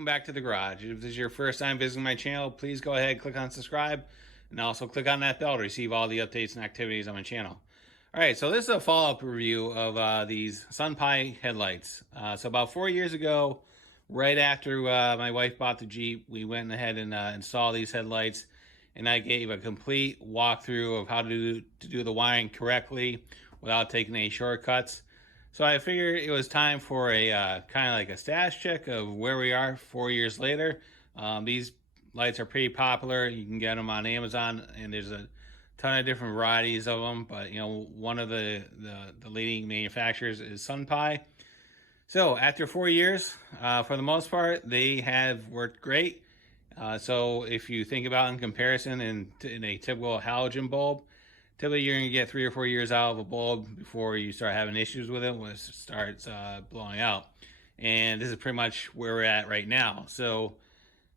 welcome back to the garage. If this is your first time visiting my channel, please go ahead, click on subscribe, and also click on that bell to receive all the updates and activities on my channel. All right, so this is a follow-up review of these SUNPIE headlights. So about 4 years ago, right after my wife bought the Jeep, we went ahead and installed these headlights, and I gave a complete walkthrough of how to do the wiring correctly without taking any shortcuts. So I figured it was time for a kind of like a status check of where we are 4 years later. These lights are pretty popular. You can get them on Amazon, and there's a ton of different varieties of them. But you know, one of the leading manufacturers is SUNPIE. So after 4 years, for the most part, they have worked great. So if you think about in comparison in a typical halogen bulb, typically you're going to get 3 or 4 years out of a bulb before you start having issues with it when it starts blowing out. And this is pretty much where we're at right now. So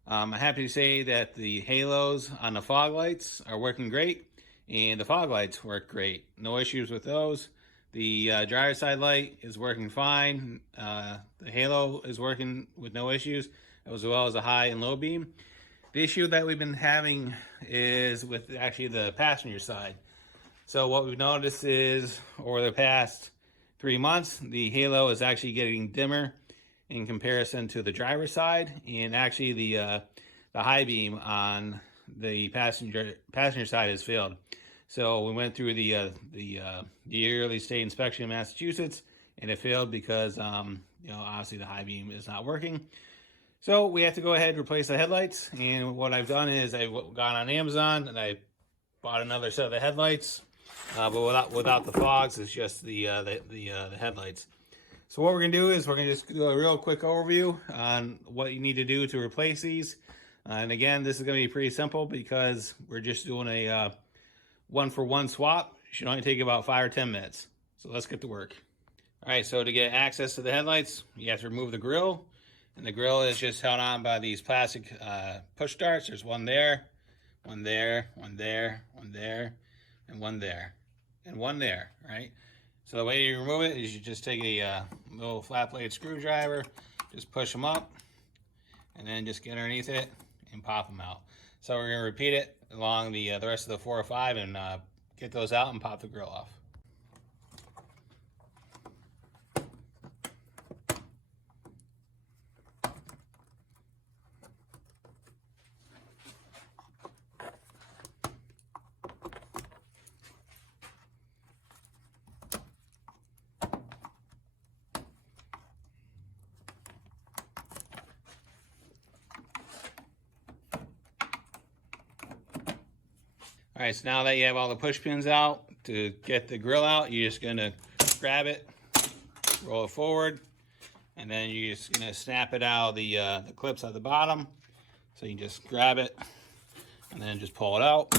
I'm happy to say that the halos on the fog lights are working great, and the fog lights work great. No issues with those. The driver's side light is working fine. The halo is working with no issues, as well as the high and low beam. The issue that we've been having is with actually the passenger side. So what we've noticed is over the past 3 months, the halo is actually getting dimmer in comparison to the driver's side, and actually the high beam on the passenger side has failed. So we went through the yearly state inspection in Massachusetts, and it failed because you know, obviously the high beam is not working. So we have to go ahead and replace the headlights. And what I've done is I've gone on Amazon and I bought another set of the headlights. But without the fogs, it's just the headlights. So what we're gonna do is we're gonna just do a real quick overview on what you need to do to replace these. And again, this is gonna be pretty simple because we're just doing a 1-for-1 swap. It should only take about 5 or 10 minutes. So let's get to work. All right, so to get access to the headlights, you have to remove the grill. And the grill is just held on by these plastic push darts. There's one there, one there, one there, one there, and one there, and one there, right? So the way you remove it is you just take a little flat blade screwdriver, just push them up, and then just get underneath it and pop them out. So we're gonna repeat it along the rest of the 4 or 5 and get those out and pop the grill off. All right, so now that you have all the push pins out, to get the grill out, you're just gonna grab it, roll it forward, and then you're just gonna snap it out of the clips at the bottom. So you just grab it and then just pull it out.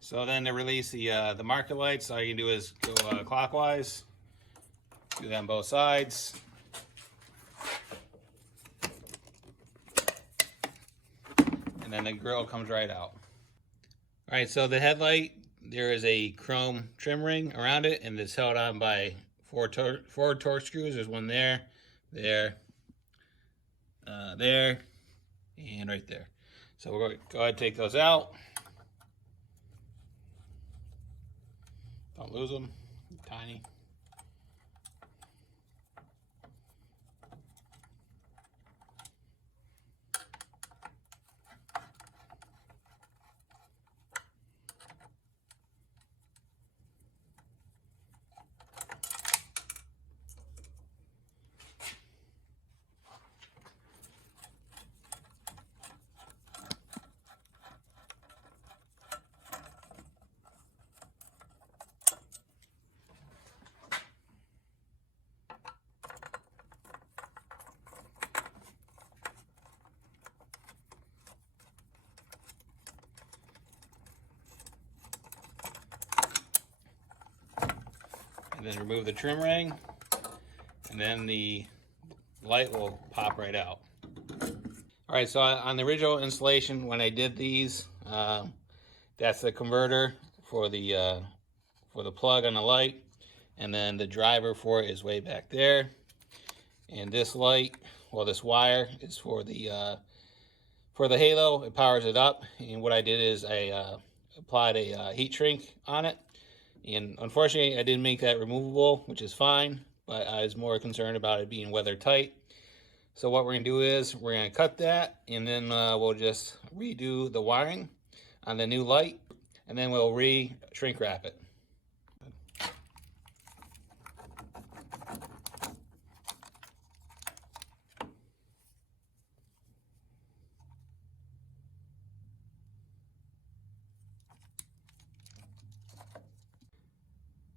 So then to release the marker lights, all you can do is go clockwise, do that on both sides. And then the grill comes right out. All right, so the headlight, there is a chrome trim ring around it, and it's held on by four torque screws. There's one there, there, there, and right there. So we're going to go ahead and take those out. Don't lose them, tiny. And then remove the trim ring, and then the light will pop right out. All right, so on the original installation, when I did these, that's the converter for the plug on the light, and then the driver for it is way back there. And this light, well, this wire is for the halo. It powers it up. And what I did is I applied a heat shrink on it. And unfortunately, I didn't make that removable, which is fine, but I was more concerned about it being weather tight. So what we're gonna do is we're gonna cut that, and then we'll just redo the wiring on the new light, and then we'll shrink wrap it.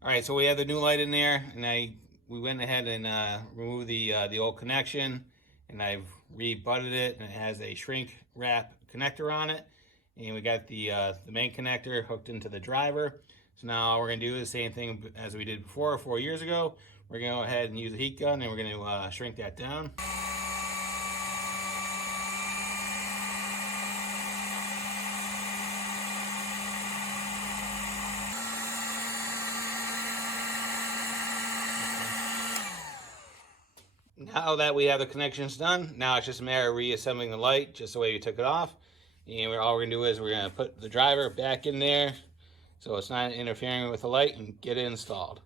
All right, so we have the new light in there, and we went ahead and removed the old connection, and I've rebutted it, and it has a shrink wrap connector on it, and we got the main connector hooked into the driver. So now all we're gonna do is the same thing as we did before 4 years ago. We're gonna go ahead and use a heat gun, and we're gonna shrink that down. Now that we have the connections done, now it's just a matter of reassembling the light just the way we took it off. And all we're gonna do is we're gonna put the driver back in there so it's not interfering with the light, and get it installed.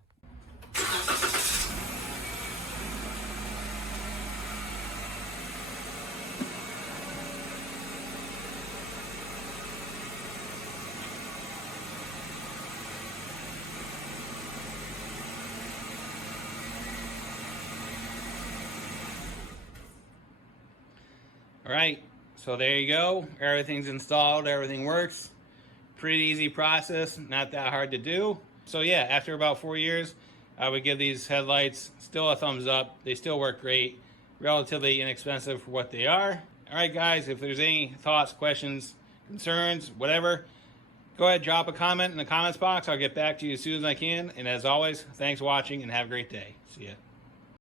All right, so there you go. Everything's installed, everything works. Pretty easy process, not that hard to do. So yeah, after about 4 years, I would give these headlights still a thumbs up. They still work great, relatively inexpensive for what they are. All right, guys, if there's any thoughts, questions, concerns, whatever, go ahead, drop a comment in the comments box. I'll get back to you as soon as I can. And as always, thanks for watching and have a great day. See ya.